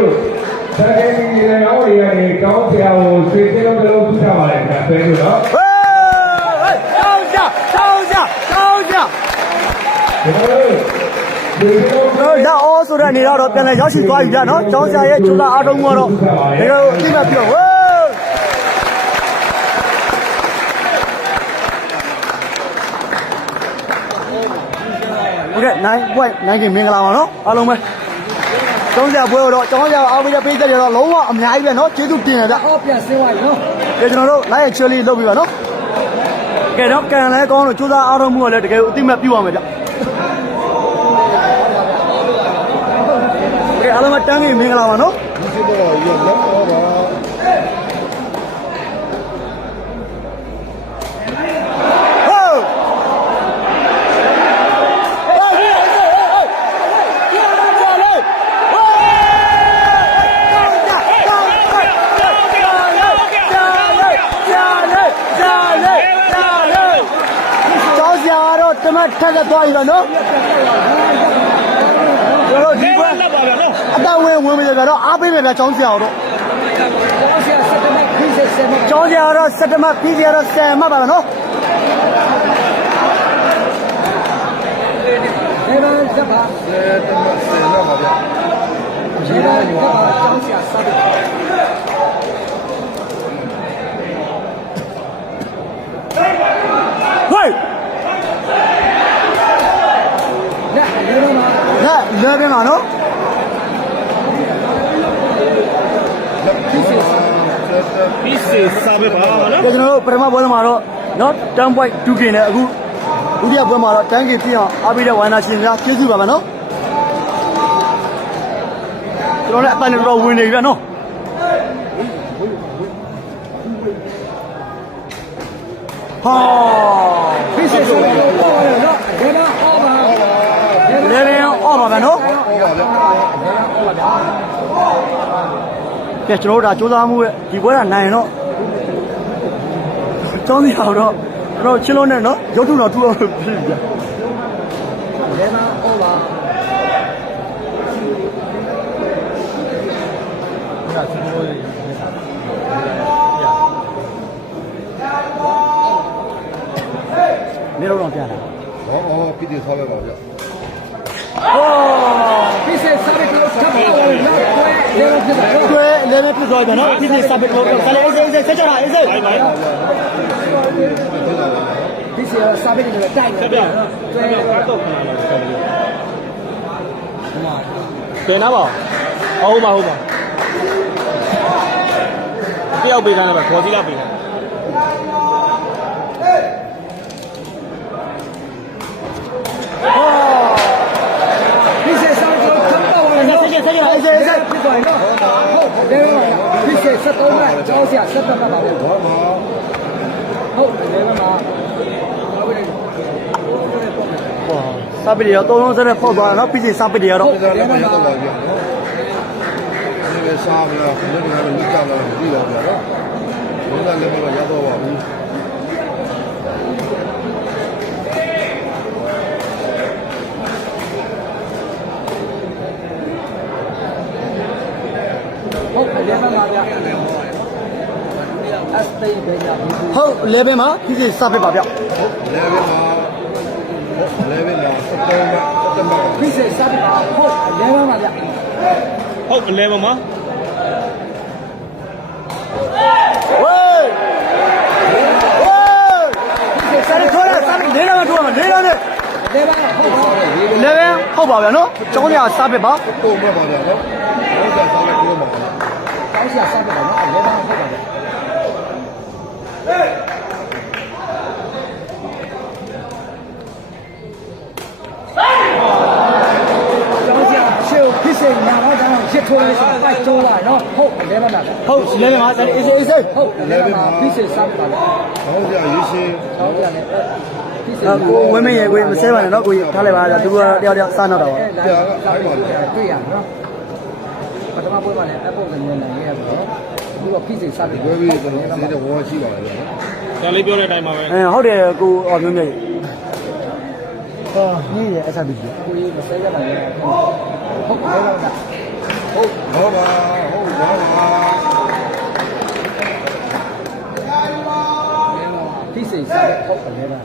စတဲ့ဒီရောင်းရည်ကောင်းဆရာကိုဆွေးစင်းလုံးပြုထားပါလေခင်ဗျာပဲလို့နော် ဟေးတောင်းကြ လက်အောဆိုတဲ့နေတော့ပြန်လဲရောက်ရှိသွားပြီဗျာနော်ကျောင်းဆရာရဲ့ကျူးသားအားထုတ်မှုတော့ဒါကိုအတိမပြောဝေးโอเค9 ကမင်္ဂလာပါနော်အားလုံးပဲကျောင်းဆရာပွဲတော့ကျောင်းဆရာအားပေးတဲ့ပေးချက်တွေတော့လုံးဝအများကြီးပဲနော်ကျေးဇူးတင်ရဗျ အော်ပြန်ဆင်းသွားပြီနော် ကဲကျွန်တော်တို့လိုက်ရချွေးလေးလုပ်ပြီးပါနော်ကဲတော့ကန်လဲကောင်းလို့ကျူးသားအားထုတ်မှုကလည်းတကယ်အတိမပြုရမယ်ဗျကဲအားလုံးပဲတန်းကြီးမင်္ဂလာပါနော် ဒီစစ်တော့ရလက်တော့ပါ တမထက်လက်သွားပြီတော့နော်ကျွန်တော်ဒီပွဲ လက်ပါဗျာနော် အတဝင်ဝင်ပြီကတော့အားပေးမယ်ဗျာကျောင်းဆရာတို့ ကျောင်းဆရာ7မှတ်ဖိစိတ်7မှတ် ကျောင်းဆရာတော့7မှတ်ပြီးဆရာတော့10မှတ်ပါနော် ဘယ်မှာဇက်ပါ ဆယ်တော့ပါဗျာ ဘယ်မှာဇက်ပါကျောင်းဆရာစားပဲဟေး လဲပြန်ပါနော် လက်ပြီးဆယ် ပြီးစေစားပဲပါနော် ကျွန်တော်တို့ပထမပွဲမှာတော့နော်10.2 ကနဲ့အခုဒုတိယပွဲမှာတော့10ကပြည့်အောင်အားပေးတဲ့ဝိုင်းနာရှင်များကျေးဇူးပါမယ်နော်ကျွန်တော်လည်းအတိုင်းတော်ဝင်နေပြီဗျနော်ဟာ ဖိစေဆိုတော့တော့နော်ဒေနာအော်ပါ လေရင်အော်ပါဗျနော် ဟောပါဗျာ ကဲကျွန်တော်တို့ဒါစူးစမ်းမှုရဲ့ဒီပွဲကနိုင်ရင်တော့ကျောင်းစီအောင်တော့ကျွန်တော်ချင်းလုံးနဲ့နော်ရုပ်ထုတော်ထူအောင်ဖြစ်ပြီဗျ ဒေနာအော်ပါ နေတော့ပြတာ ဟောပြည်တယ်ဆောက်ပဲပါဗျာ ဖိစေစားပြီးတော့ဆက်ပါတော့နော်ကွဲဒေနာဖြစ်တယ်နော် ကျွဲလည်းပဲဖြစ်သွားပြီနော်ဖြစ်စပ်ပြီးတော့ဆလေအေးအေးဆက်ကြတာအေးစေး ဖိစေစားပြီးတော့တိုက်တယ်နော်ကွဲ တော့ခဏလောက်တင်နာပါဟုတ်ပါတယောက်ပေးခိုင်းတယ်ပဲခေါ်စီလာပေးခိုင်း ဖိစေစားပြီးတော့ဆက်ပါတော့နော် ဆက်ကြအေးစေးအေးစေး ဖြစ်သွားနော်ဟုတ်ဒေနာဖိစေ73မှကျောင်းဆရာ73မှပါပဲ ဘောမှာ ဟုတ်ဒေနာမှာ စပ်ပြီးတော့သုံးလုံးစတဲ့ဖောက်သွားနော်ပြီးစပ်ပြီးတော့ ပြည်တယ်လည်းမရတော့ပါဗျာနော်ဒီလေစားမလားဘယ်လိုလဲလူကြလာလို့ပြီးတော့ဗျာနော်ဘုရားလည်းမရတော့ပါဘူး ဟုတ်ဒေနာမှာဗျအစတိတ်ပဲညာ ဟုတ်လေဘယ်မှာပြီးစပ်ပြီးပါဗျ လေဗီမှာစက်တော့မှာ ဖိစေစားပြီးဟုတ်ဒေနာမှာဗျ ဟုတ်အလဲပါမ ဝေးဆက်ရခေါ်ရစပ်ပြီးနေတော့ထူအောင်နေတော့လေ ဒေနာဟုတ်ပါ လေဘယ်ဟုတ်ပါဗျနော်ကျောင်းရစပ်ပြီးပါ ပုံမဲ့ပါဗျာနော်ဘုရားဆောက်ပဲပြောမှာ ကျောင်းဆရာစားပြီးတော့နော်ဒေနာဟုတ်ပါဗျရှေ့ဖိစေညာတော့ကျွန်တော်ရစ်ထိုးလိုက်ဆိုပိုက်ကျိုးလာနော်ဟုတ်ဒေနာမှာ ဟုတ်လေဘယ်မှာဆက်အေးစေးအေးစေး ဟုတ်ဒေနာမှာဖိစေစားပါလား ဟောကြာရေးရှင်း ကျောင်းဆရာလည်းဖိစေ ကိုဝင်းမင်းရဲ့ကိုမဆဲပါနဲ့နော်ကိုထားလိုက်ပါလားသူကတယောက်တယောက်စားတော့တာပါ ကြာအဲ့ပါလေ တွေ့ရနော်ပထမပွဲမှာလည်းအပုံစံမျိုးနိုင်ရတော့ဒီတော့ဖိစေစားပြီး ဝဲပြီးတော့စေးတဲ့ဝါရှိပါလေဗျာ ဒါလေးပြောတဲ့အတိုင်းပါပဲ ဟုတ်တယ်ကိုအော်မျိုးမျိုးဟာนี่ရဲ့အစားပြီး ကိုကြီးမဆဲရနိုင်ဘူးဟုတ်ကဲ့တော့ ဟုတ်ဟောပါဟုတ်ပါပါ ဖိစေစားဟုတ်ကဲ့တော့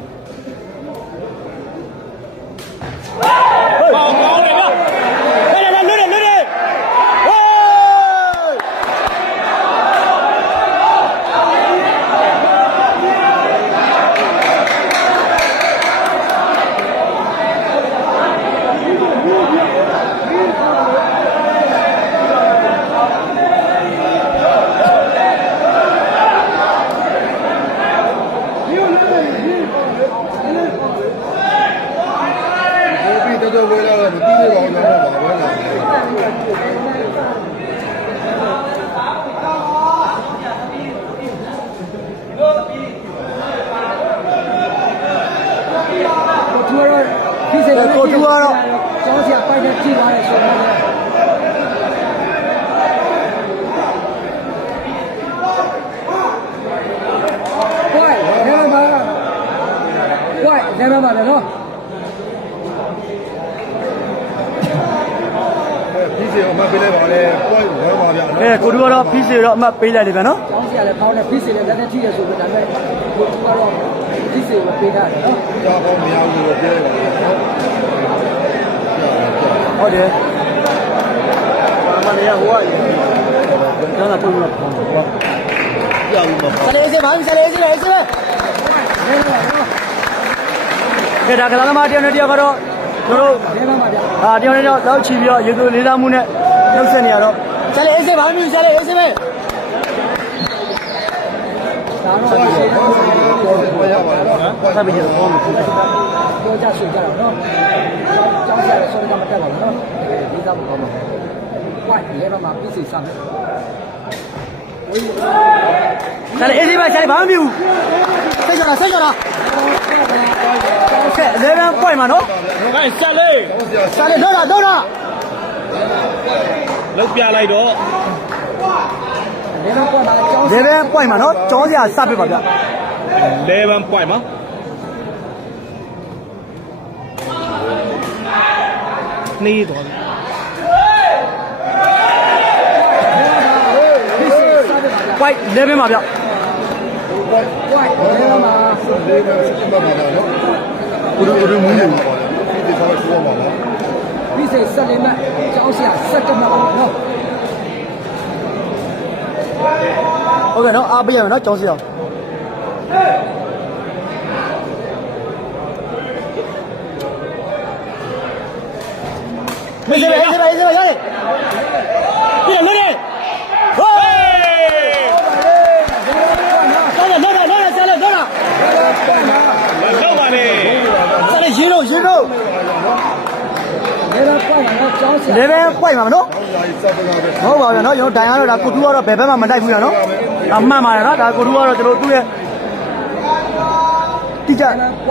ပေါကောင်းတယ်ဗျ ဟဲ့လွတ်တယ်ဟေး ဒီတော့ဝဲလာတော့မသိသေးပါဘူးတော့ပါဝဲလာတယ် ကိုထူတော့ဖိစေကျောင်းဆရာပိုက်တဲ့ကြည့်ပါလေဆိုတော့ဝိုင်းနေမှာဝိုင်းနေမှာလည်းနော် ဒီစီအမပေးလိုက်ပါလေပွိုင်းဝဲပါဗျာနော် ကိုတူကတော့ဖီးစီတော့အမှတ်ပေးလိုက်တယ်ဗျနော် ကျောင်းဆရာလည်းပေါင်းတဲ့ဖိစေလည်းလက်နဲ့ကြည့်ရဆိုတော့ဒါပေမဲ့ကိုထူတော့ဖိစေကိုပေးတာနော် ကြာပေါင်းမရဘူးလို့ပြောလိုက်ပါလေနော် ဟုတ်တယ်မနေ့ကဟိုကကျောင်းသားပုံလို့ပေါ့ကွာ ကြာဘူးမ ဆလေအေးစေးပါဆလေအေးစေးအေးစေး နေမှာနော် ကဲဒါကလာသမားတယောက်နဲ့တယောက်ကတော့တို့ နေမှာဗျာ တယောက်နဲ့တယောက်လောက်ချီပြီးတော့ရေသူလေးသားမှုနဲ့နှုတ်ဆက်နေရတော့ဆလေအေးစေးပါမြူဆလေအေးစေးပဲ တော့ရှင်းတော့ ဘယ်ရပါလဲ ဆက်ပြီးတော့မဖြစ်ဘူး ပြောကြဆိုကြတော့နော်ကျောင်းဆရာလည်းဆောရကမတက်ပါဘူးနော်ဒီသားမကောင်းပါဘူးဝိုင်းလဲပါမှာပြည့်စုံစမ်းမယ် ဒါလည်းအေးဒီပါဆိုင်ဘာမှမဖြစ်ဘူးဆက်ကြတာဆက်ကြတာဆက်11 point မှာနော် ခိုင်ဆက်လေး စားလေတော့တာ လောက်ပြလိုက်တော့ လဲတော့ကွာလာကျောင်း 11 point မှာနော်ကျောင်းစရာစပြပါဗျ 11 point မှာနေတော့ point 11ပါဗျ ဝိုင်းလဲပါမှာ လေးပဲစက်မှတ်ပါတော့ကိုမူးနေပါလေဒီဆောင်ရှောပါလား ပြည့်စုံဆက်လေးမဲ့ကျောင်းဆရာစက်ကမှတ်ပါနော် ဟုတ်ကဲ့နော်အားပေးရမယ်နော်ကျောင်းစရာမေးရတယ်ရတယ်ရတယ်ရတယ်ပြည့်လို့လေဟိုးတော့ဆက်လို့တော့ လောက်ပါလေ ဆက်လေရေတော့ လဲတော့ကွာလာကျောင်းဆရာ 11 point မှာနော် ဒါကြီးစက်ပကားပဲ ဟုတ်ပါဘူးနော်ကျွန်တော်ဒိုင်ကတော့ဒါကိုတူကတော့ဘယ်ဘက်မှမတိုက်ဘူးရနော်အမှန်ပါတယ်နော်ဒါကိုတူကတော့ကျွန်တော်သူ့ရဲ့တိကျ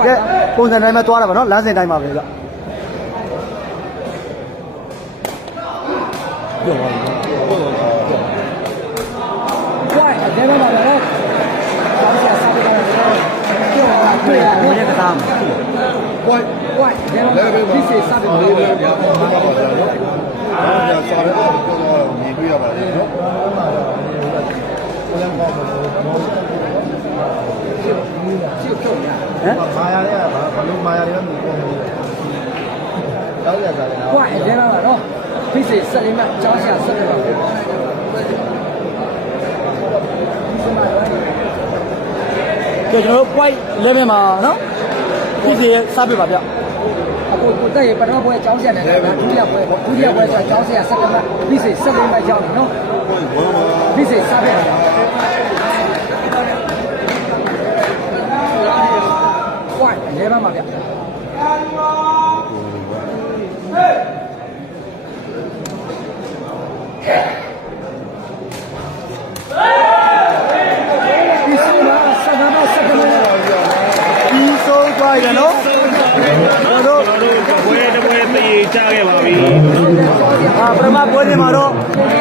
ရဲ့ပုံစံတိုင်းမှာသွားတာပါနော်လမ်းစဉ်တိုင်းမှာပဲဗျပြောပါဦး ဝိုင်းလဲပါမှာနော်ကျောင်းဆရာစက်ကမှတ်ပါနော်ပြောပါတွေ့ရ ဘယ်နဲ့ကစားမှာ ဝိုင်း ဝိုင်းလဲပါ လည်းပဲ ပြည့်စုံစက်ကမှတ်ပါ လေးပဲ နော် ဗျာဘာမှမပါဘူးနော်။ဒါစားရဲတော့ပြောတော့မြင်တွေ့ရပါတယ်နော်။ဘယ်လိုကောင်းမလဲ။ ချစ်ဖြုတ်ရ ဟမ် မာယာလေးကဘာလို့မာယာလေးကမြင်ကောင်းမလဲ။တောက်ရကြတယ်နော် ဝိုင်းလဲပါမှာနော်ပြည့်စုံဆက်လေးမဲ့ကျောင်းဆရာစက်ကမှတ်ပါ ကျွန်တော်တို့ point 11မှာနော်ဒီစီစားပြပါဗျ အခုကိုတက်ရပထမပွဲကျောင်းဆရာနဲ့ဒုတိယပွဲဆိုကျောင်းဆရာစက်ကမှတ်ပြည့်စုံဆက်လေးမဲ့ရောက်ပြီနော် ။ဘောပါ ပြည့်စုံစားပြပါဝိုင်းလဲပါမှာဗျ ဒီစမှာစကားမစကားမ ဒီဆုံးသွားရနော်ကျွန်တော်တို့ ဘွဲတပွဲပြေးကြခဲ့ပါပြီ ပထမပွဲစဉ်မှာတော့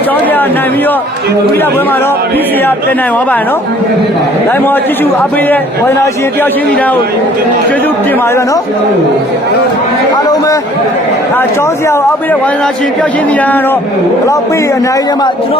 ကျောင်းစရာနိုင်ပြီးတော့ဒုတိယပွဲမှာတော့ဒီစီရပြင်နိုင်သွားပါရနော်။ဒါမှမဟုတ်ကြည့်ရှုအားပေးတဲ့ဝါသနာရှင်တယောက်ချင်းစီတိုင်းကိုကျေးဇူးတင်ပါတယ်ဗျနော်။အားလုံးပဲကျောင်းစရာကိုအားပေးတဲ့ဝါသနာရှင်တယောက်ချင်းစီတိုင်းကတော့ဘယ်လောက်ပေးရအများကြီးတည်းမှကျွန်တော်